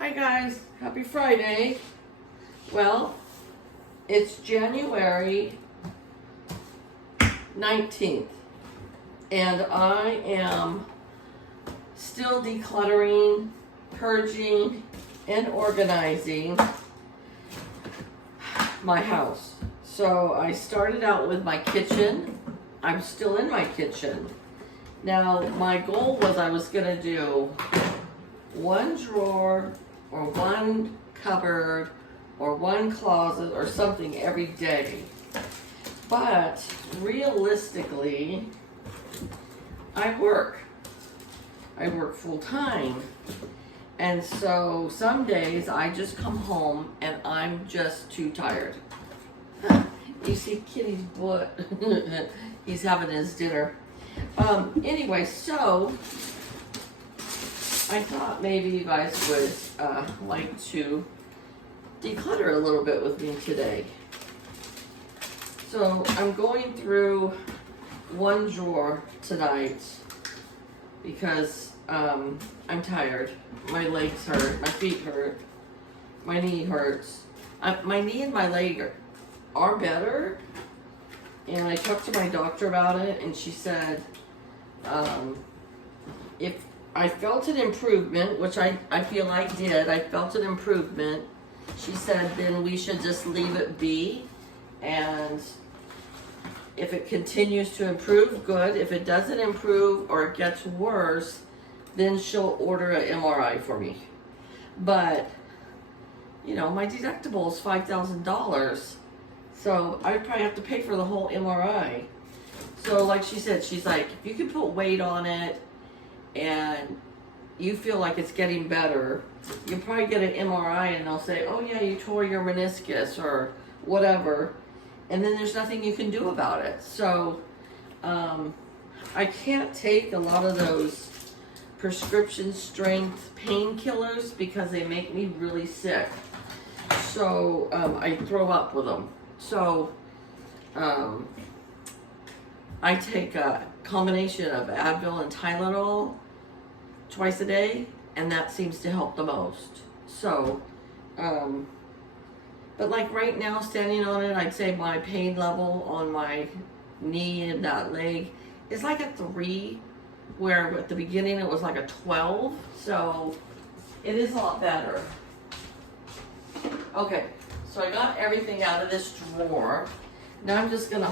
Hi guys, happy Friday. Well, it's January 19th and I am still decluttering, purging, and organizing my house. So I started out with my kitchen. I'm still in my kitchen. Now my goal was I was gonna do one drawer or one cupboard or one closet or something every day. But realistically, I work full time. And so some days I just come home and I'm just too tired. You see Kitty's butt. He's having his dinner. Anyway, so I thought maybe you guys would like to declutter a little bit with me today. So I'm going through one drawer tonight because I'm tired. My legs hurt, my feet hurt, my knee hurts. My knee and my leg are better, and I talked to my doctor about it, and she said if I felt an improvement, which I feel I did. I felt an improvement. She said then we should just leave it be, and if it continues to improve, good. If it doesn't improve or it gets worse, then she'll order an MRI for me. But, you know, my deductible is $5,000, so I'd probably have to pay for the whole MRI. So like she said, she's like, if you can put weight on it, and you feel like it's getting better, you'll probably get an MRI and they'll say, oh yeah, you tore your meniscus or whatever, and then there's nothing you can do about it. So I can't take a lot of those prescription strength painkillers because they make me really sick. So I throw up with them. So I take a combination of Advil and Tylenol twice a day, and that seems to help the most. So, but like right now, standing on it, I'd say my pain level on my knee and that leg is like a 3, where at the beginning it was like a 12. So it is a lot better. Okay, so I got everything out of this drawer. Now I'm just I'm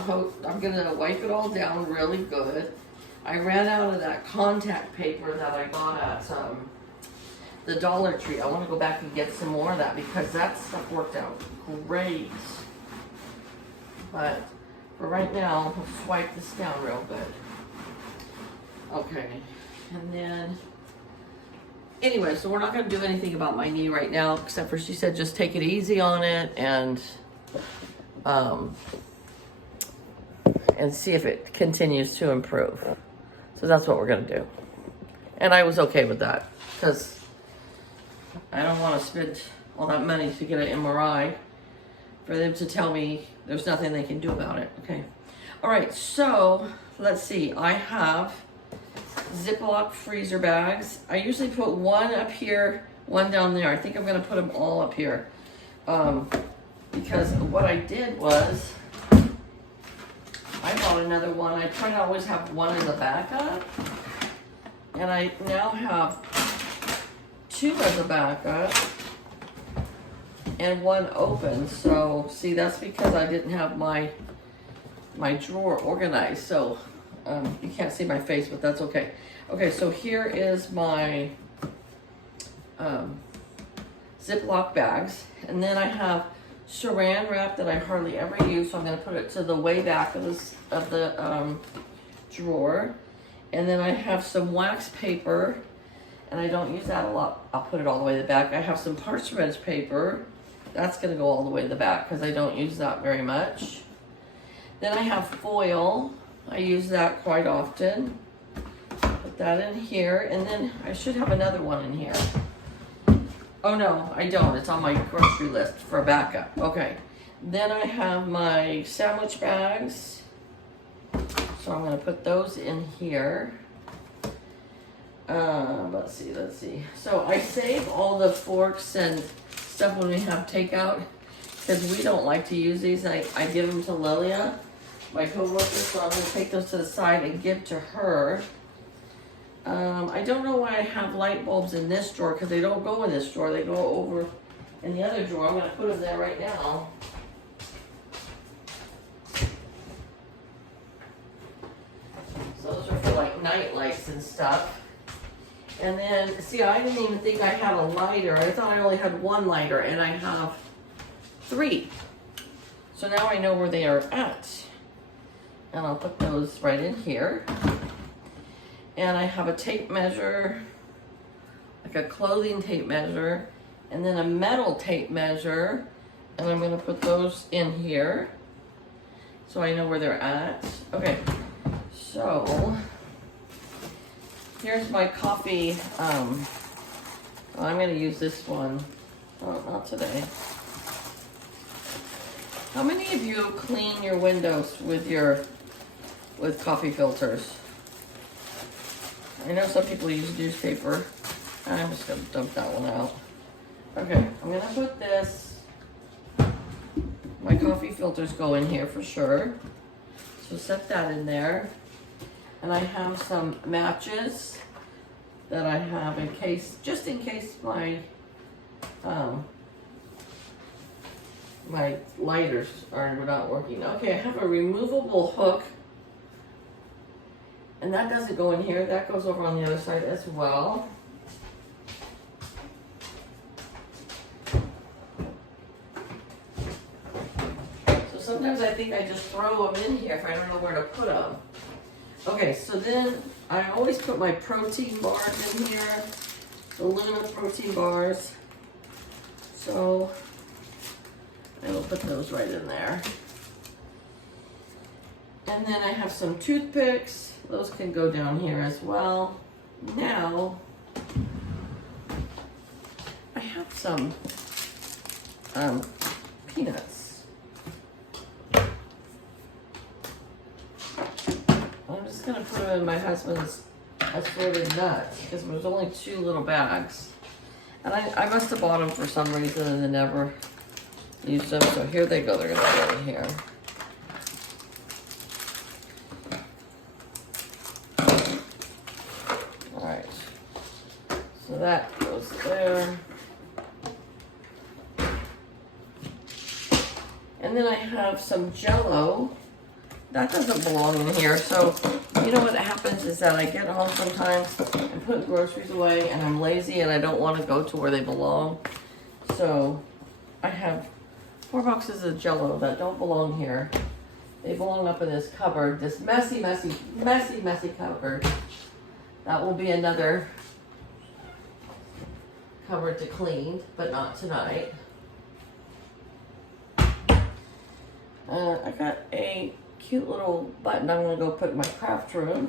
gonna wipe it all down really good. I ran out of that contact paper that I got at the Dollar Tree. I want to go back and get some more of that because that stuff worked out great. But for right now, let's wipe this down real good. Okay, and then anyway, so we're not gonna do anything about my knee right now, except for she said just take it easy on it and see if it continues to improve. So that's what we're gonna do. And I was okay with that because I don't want to spend all that money to get an MRI for them to tell me there's nothing they can do about it. Okay. All right, so let's see. I have Ziploc freezer bags. I usually put one up here, one down there. I think I'm gonna put them all up here because what I did was I bought another one. I try to always have one as a backup, and I now have 2 as a backup and 1 open. So see, that's because I didn't have my drawer organized. So you can't see my face, but that's okay. Okay, so here is my Ziploc bags, and then I have Saran wrap that I hardly ever use, so I'm going to put it to the way back of the drawer. And then I have some wax paper, and I don't use that a lot. I'll put it all the way to the back. I have some parchment paper. That's going to go all the way to the back because I don't use that very much. Then I have foil. I use that quite often. Put that in here, and then I should have another one in here. Oh no, I don't. It's on my grocery list for backup. Okay. Then I have my sandwich bags. So I'm going to put those in here. Let's see. So I save all the forks and stuff when we have takeout because we don't like to use these. I give them to Lilia, my coworker, so I'm gonna take those to the side and give to her. I don't know why I have light bulbs in this drawer because they don't go in this drawer. They go over in the other drawer. I'm gonna put them there right now. So those are for like night lights and stuff. And then, see, I didn't even think I had a lighter. I thought I only had one lighter, and I have 3. So now I know where they are at. And I'll put those right in here. And I have a tape measure, like a clothing tape measure, and then a metal tape measure. And I'm gonna put those in here so I know where they're at. Okay, so here's my coffee. I'm gonna use this one. Oh, not today. How many of you clean your windows with coffee filters? I know some people use newspaper. I'm just gonna dump that one out. Okay, I'm gonna put this. My coffee filters go in here for sure. So set that in there. And I have some matches that I have in case, just in case my my lighters are not working. Okay, I have a removable hook. And that doesn't go in here, that goes over on the other side as well. So sometimes I think I just throw them in here if I don't know where to put them. Okay, so then I always put my protein bars in here, the Luna protein bars. So I will put those right in there. And then I have some toothpicks. Those can go down here as well. Now, I have some peanuts. I'm just gonna put them in my husband's assorted nuts because there's only 2 little bags. And I must have bought them for some reason and then never used them. So here they go, they're gonna go in here. So that goes there. And then I have some Jell-O. That doesn't belong in here. So you know what happens is that I get home sometimes and put groceries away and I'm lazy and I don't want to go to where they belong. So I have 4 boxes of Jell-O that don't belong here. They belong up in this cupboard, this messy cupboard. That will be another cupboard to clean, but not tonight. I got a cute little button I'm gonna go put in my craft room.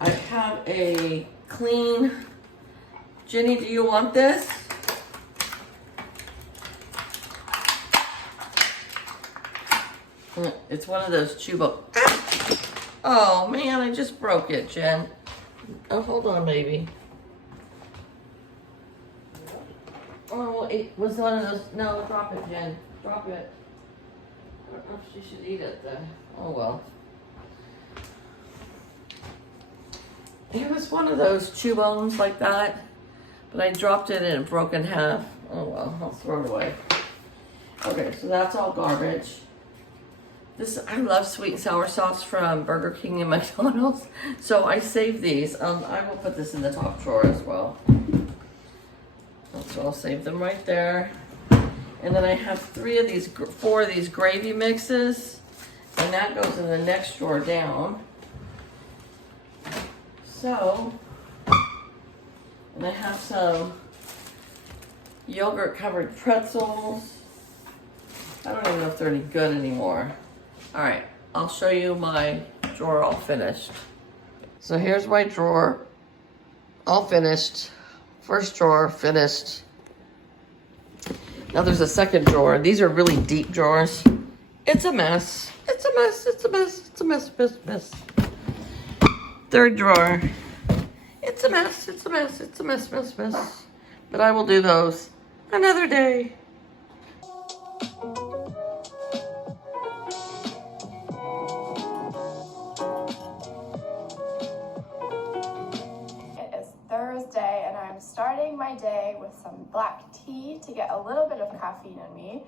I have a clean, Jenny, do you want this? It's one of those Chubo. Oh man, I just broke it, Jen. Oh, hold on, baby. Oh, it was one of those. No, drop it, Jen. Drop it. I don't know if she should eat it then. Oh well. It was one of those chew bones like that, but I dropped it and it broke in half. Oh well, I'll throw it away. Okay, so that's all garbage. I love sweet and sour sauce from Burger King and McDonald's, so I saved these. I will put this in the top drawer as well. So I'll save them right there. And then I have 4 of these gravy mixes, and that goes in the next drawer down. So, and I have some yogurt covered pretzels. I don't even know if they're any good anymore. All right, I'll show you my drawer all finished. So here's my drawer, all finished. First drawer finished. Now there's a second drawer. These are really deep drawers. It's a mess. It's a mess. It's a mess. It's a mess. Mess. Third drawer. It's a mess. It's a mess. It's a mess. But I will do those another day. It is Thursday and I'm starting my day with some black tea to get a little bit of caffeine in me.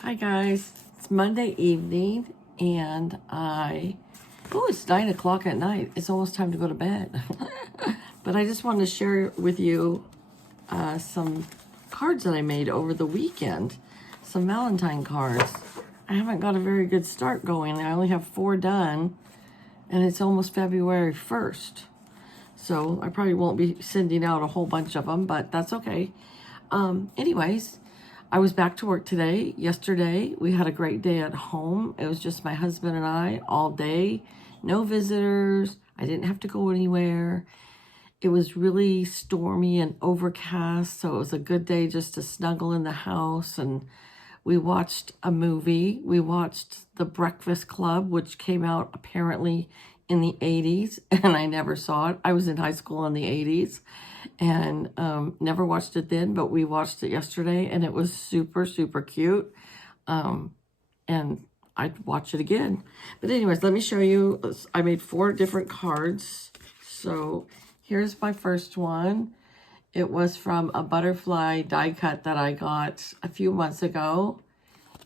Hi guys, it's Monday evening and it's 9 o'clock at night. It's almost time to go to bed. But I just wanted to share with you some cards that I made over the weekend. Some Valentine cards. I haven't got a very good start going. I only have 4 done and it's almost February 1st. So I probably won't be sending out a whole bunch of them, but that's okay. Anyways, I was back to work today. Yesterday, we had a great day at home. It was just my husband and I all day. No visitors. I didn't have to go anywhere. It was really stormy and overcast, so it was a good day just to snuggle in the house. And we watched a movie. We watched The Breakfast Club, which came out apparently in the 80s, and I never saw it. I was in high school in the 80s and never watched it then, but we watched it yesterday and it was super, super cute. And I'd watch it again. But anyways, let me show you. I made 4 different cards. So here's my first one. It was from a butterfly die cut that I got a few months ago.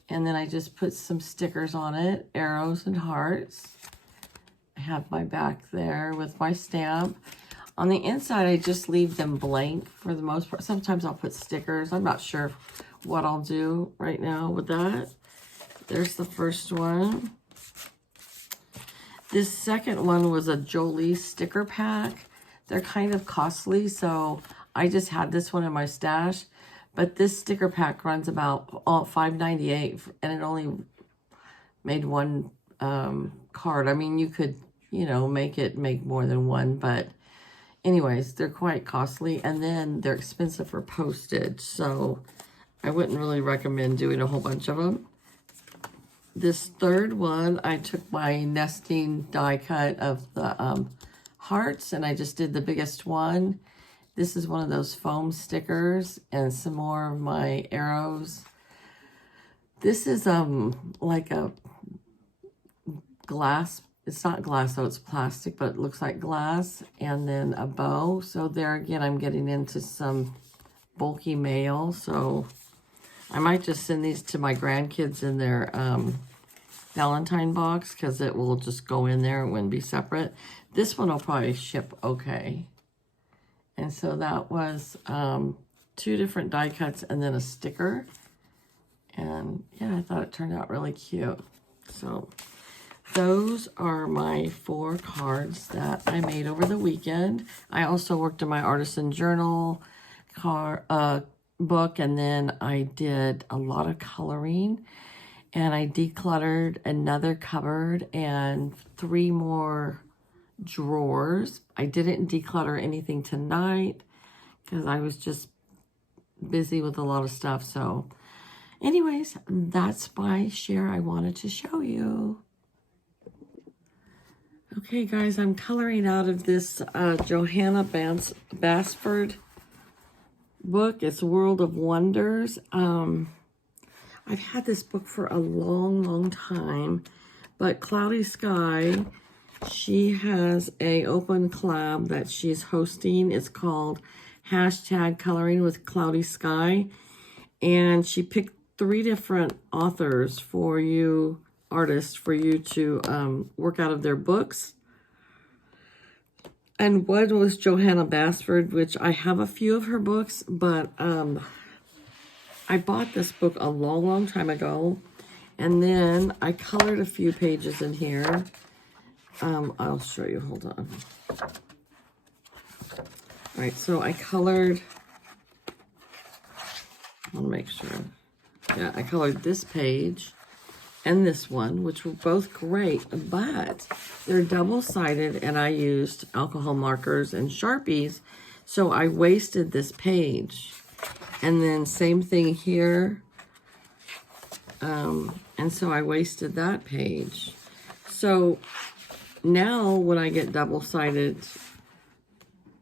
And then I just put some stickers on it, arrows and hearts. I have my back there with my stamp. On the inside, I just leave them blank for the most part. Sometimes I'll put stickers. I'm not sure what I'll do right now with that. There's the first one. This second one was a Jolie sticker pack. They're kind of costly, so I just had this one in my stash. But this sticker pack runs about $5.98, and it only made 1 card. I mean, you could, make more than 1, but anyways, they're quite costly, and then they're expensive for postage, so I wouldn't really recommend doing a whole bunch of them. This third one, I took my nesting die cut of the hearts, and I just did the biggest one. This is one of those foam stickers, and some more of my arrows. This is like a glass. It's not glass, though, it's plastic, but it looks like glass. And then a bow. So there again, I'm getting into some bulky mail. So I might just send these to my grandkids in their Valentine box, because it will just go in there. It wouldn't be separate. This one will probably ship okay. And so that was 2 different die cuts and then a sticker. And yeah, I thought it turned out really cute. So those are my 4 cards that I made over the weekend. I also worked on my artisan journal book, and then I did a lot of coloring, and I decluttered another cupboard and 3 more drawers. I didn't declutter anything tonight because I was just busy with a lot of stuff. So anyways, that's my share I wanted to show you. Okay, guys, I'm coloring out of this Johanna Basford book. It's World of Wonders. I've had this book for a long, long time, but Cloudy Sky, she has a open collab that she's hosting. It's called #Coloring with Cloudy Sky, and she picked 3 different authors for you, artists, for you to work out of their books. And one was Johanna Basford, which I have a few of her books, but I bought this book a long, long time ago, and then I colored a few pages in here. I'll show you, hold on. All right, so I colored, I want to make sure. Yeah, I colored this page and this one, which were both great, but they're double-sided, and I used alcohol markers and Sharpies, so I wasted this page. And then same thing here, and so I wasted that page. So now when I get double-sided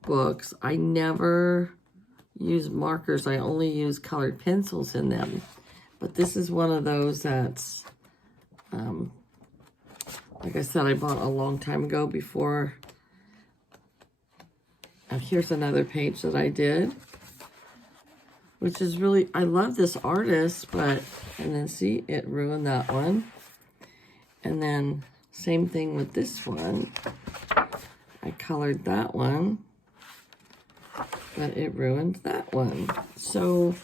books, I never use markers. I only use colored pencils in them. But this is one of those that's, like I said, I bought a long time ago before. And here's another page that I did, which is really, I love this artist, but, and then see, it ruined that one. And then same thing with this one. I colored that one, but it ruined that one. So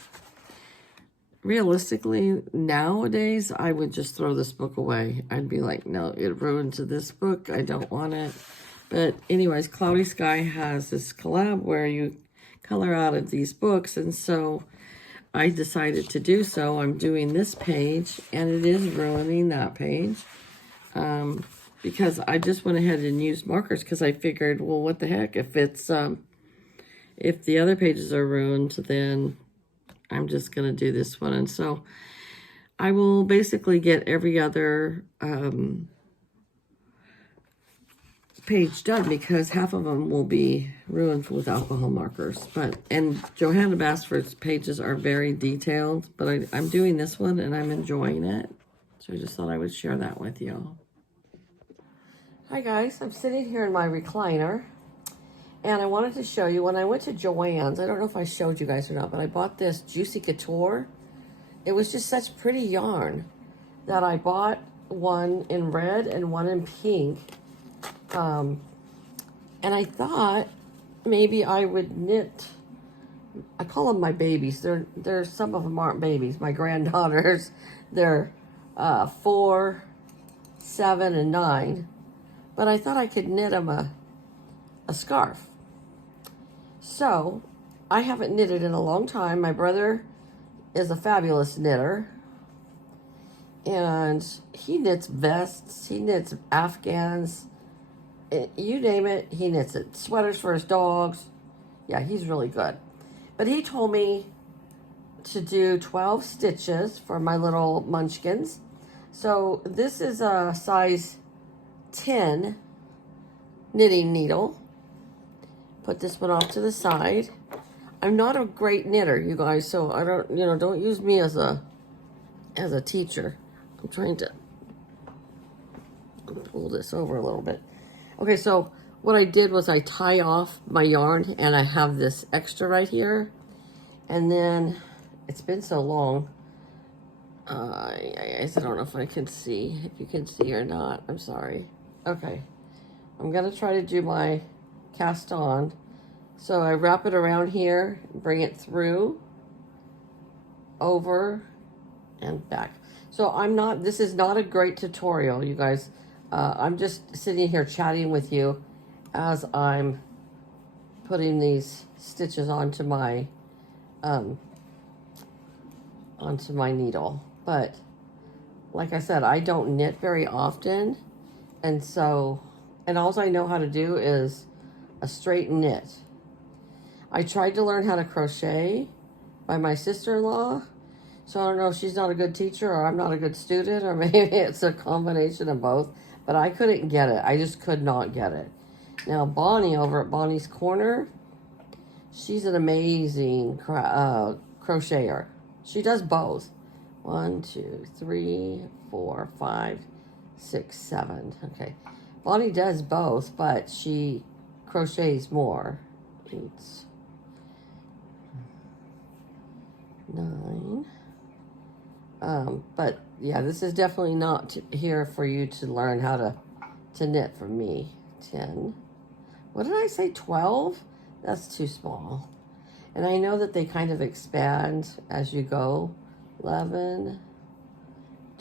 realistically, nowadays, I would just throw this book away. I'd be like, no, it ruined this book. I don't want it. But anyways, Cloudy Sky has this collab where you color out of these books. And so I decided to do so. I'm doing this page, and it is ruining that page. Because I just went ahead and used markers because I figured, well, what the heck, if it's, if the other pages are ruined, then I'm just going to do this one. And so I will basically get every other, page done because half of them will be ruined with alcohol markers. But, and Johanna Basford's pages are very detailed, but I'm doing this one and I'm enjoying it. So I just thought I would share that with you. Hi guys, I'm sitting here in my recliner and I wanted to show you when I went to Joann's, I don't know if I showed you guys or not, but I bought this Juicy Couture. It was just such pretty yarn that I bought one in red and one in pink. And I thought maybe I would knit, I call them my babies. They're some of them aren't babies, my granddaughters. They're 4, 7, and 9. But I thought I could knit them a scarf. So, I haven't knitted in a long time. My brother is a fabulous knitter. And he knits vests, he knits Afghans, you name it, he knits it. Sweaters for his dogs. Yeah, he's really good. But he told me to do 12 stitches for my little munchkins. So this is a size 10 knitting needle. Put this one off to the side. I'm not a great knitter, you guys, so I don't use me as a teacher. I'm trying to pull this over a little bit. Okay, so what I did was I tie off my yarn and I have this extra right here. And then it's been so long. I don't know if I can see, if you can see or not. I'm sorry. Okay, I'm gonna try to do my cast on. So I wrap it around here, bring it through, over, and back. So this is not a great tutorial, you guys. I'm just sitting here chatting with you as I'm putting these stitches onto my needle. But like I said, I don't knit very often, and all I know how to do is a straight knit. I tried to learn how to crochet by my sister-in-law, so I don't know if she's not a good teacher or I'm not a good student, or maybe it's a combination of both, but I couldn't get it. I just could not get it. Now Bonnie over at Bonnie's Corner, she's an amazing crocheter. She does both. 1, 2, 3, 4, 5, 6, 7. Okay. Bonnie does both, but she crochets more. 8, 9. But yeah, this is definitely not here for you to learn how to knit from me. 10. What did I say? 12? That's too small. And I know that they kind of expand as you go. 11,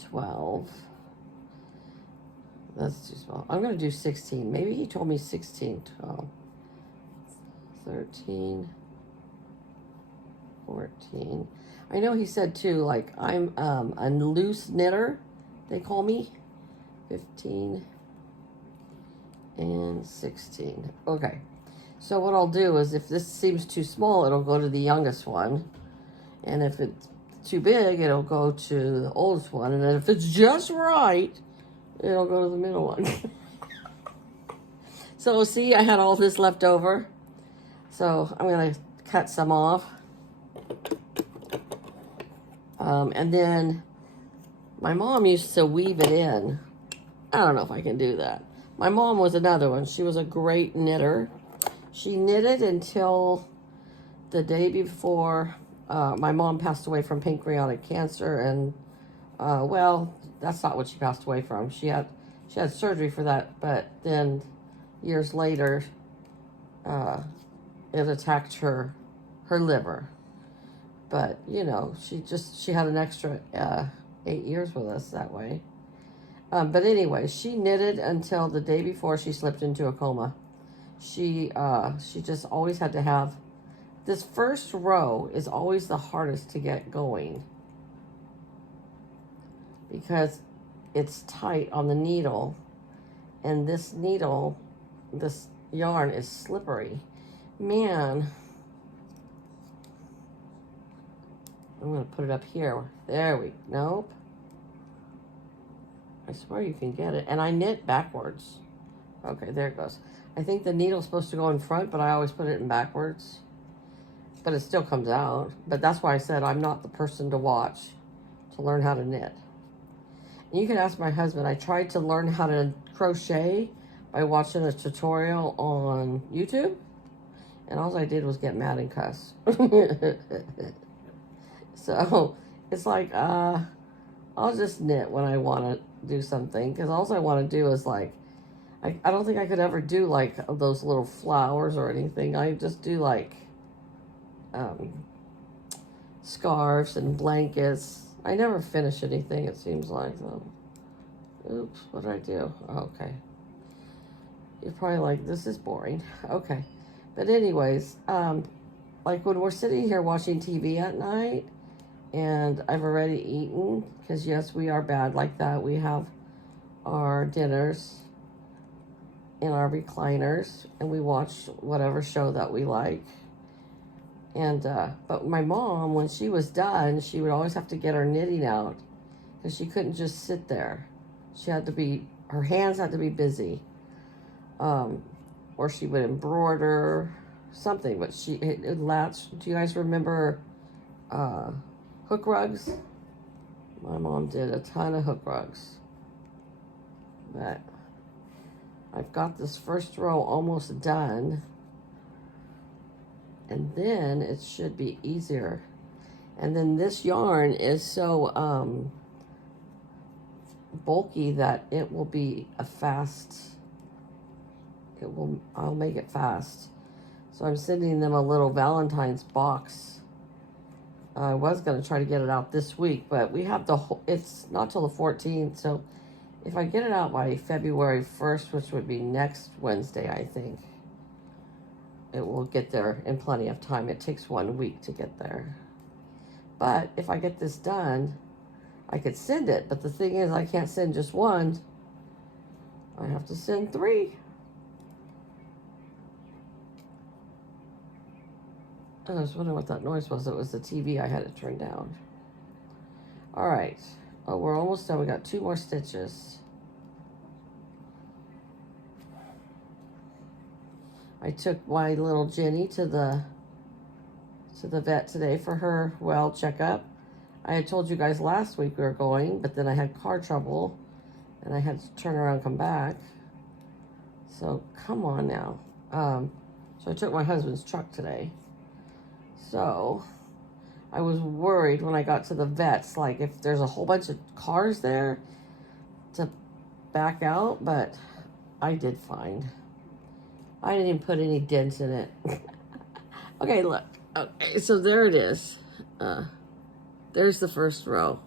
12. That's too small. I'm going to do 16. Maybe he told me 16, 12, 13, 14. I know he said too, like, I'm a loose knitter, they call me. 15 and 16. Okay. So what I'll do is, if this seems too small, it'll go to the youngest one. And if it's too big, it'll go to the oldest one. And then if it's just right, it'll go to the middle one. So see, I had all this left over. So I'm going to cut some off. And then my mom used to weave it in. I don't know if I can do that. My mom was another one. She was a great knitter. She knitted until the day before my mom passed away from pancreatic cancer. And, well, that's not what she passed away from. She had surgery for that, but then years later, it attacked her liver. But, you know, she had an extra 8 years with us that way. But anyway, she knitted until the day before she slipped into a coma. She just always had to have, this first row is always the hardest to get going because it's tight on the needle, and this yarn is slippery. Man, I'm going to put it up here. There we, nope. I swear you can get it. And I knit backwards. Okay, there it goes. I think the needle's supposed to go in front, but I always put it in backwards. But it still comes out. But that's why I said I'm not the person to watch to learn how to knit. And you can ask my husband. I tried to learn how to crochet by watching a tutorial on YouTube. And all I did was get mad and cuss. So it's like, I'll just knit when I want to do something. Because all I want to do is like, I don't think I could ever do like those little flowers or anything. I just do like scarves and blankets. I never finish anything, it seems like. So. Oops, what did I do? Oh, okay. You're probably like, this is boring. Okay. But anyways, like when we're sitting here watching TV at night and I've already eaten, because yes, we are bad like that. We have our dinners in our recliners and we watch whatever show that we like. And but my mom, when she was done, she would always have to get her knitting out because she couldn't just sit there. She had to be, her hands had to be busy. Or she would embroider something, but it latched. Do you guys remember hook rugs? My mom did a ton of hook rugs. But I've got this first row almost done. And then it should be easier. And then this yarn is so bulky that it will be a fast, I'll make it fast. So I'm sending them a little Valentine's box. I was going to try to get it out this week, but we have it's not till the 14th. So if I get it out by February 1st, which would be next Wednesday, I think, it will get there in plenty of time. It takes 1 week to get there. But if I get this done, I could send it. But the thing is, I can't send just one. I have to send 3. I was wondering what that noise was. It was the TV. I had it turned down. All right. Oh, we're almost done. We got 2 more stitches. I took my little Jenny to the vet today for her well checkup. I had told you guys last week we were going, but then I had car trouble and I had to turn around and come back. So come on now. So I took my husband's truck today. So I was worried when I got to the vets, like if there's a whole bunch of cars there to back out, but I did fine. I didn't even put any dents in it. Okay, look. Okay, so there it is. There's the first row.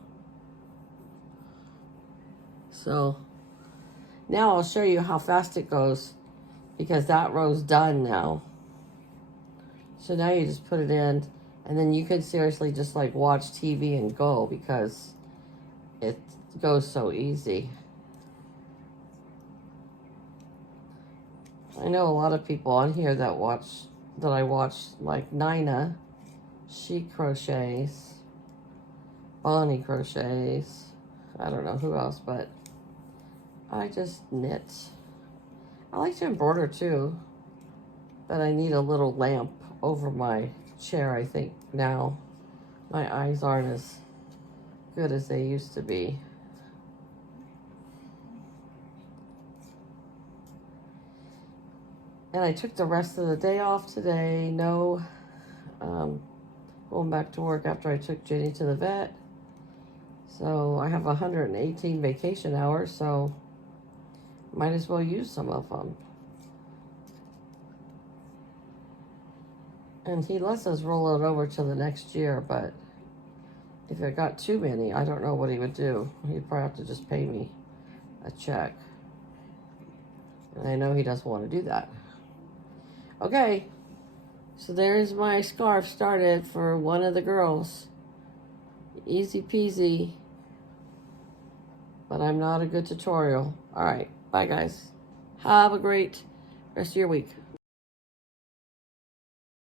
So now I'll show you how fast it goes because that row's done now. So now you just put it in and then you can seriously just like watch TV and go because it goes so easy. I know a lot of people on here that I watch, like Nina. She crochets. Bonnie crochets. I don't know who else, but I just knit. I like to embroider too, But I need a little lamp over my chair, I think, now. My eyes aren't as good as they used to be. And I took the rest of the day off today. No going back to work after I took Jenny to the vet. So I have 118 vacation hours, so might as well use some of them. And he lets us roll it over to the next year, but if it got too many, I don't know what he would do. He'd probably have to just pay me a check. And I know he doesn't want to do that. Okay, so there's my scarf started for one of the girls. Easy peasy. But I'm not a good tutorial. All right, bye guys. Have a great rest of your week.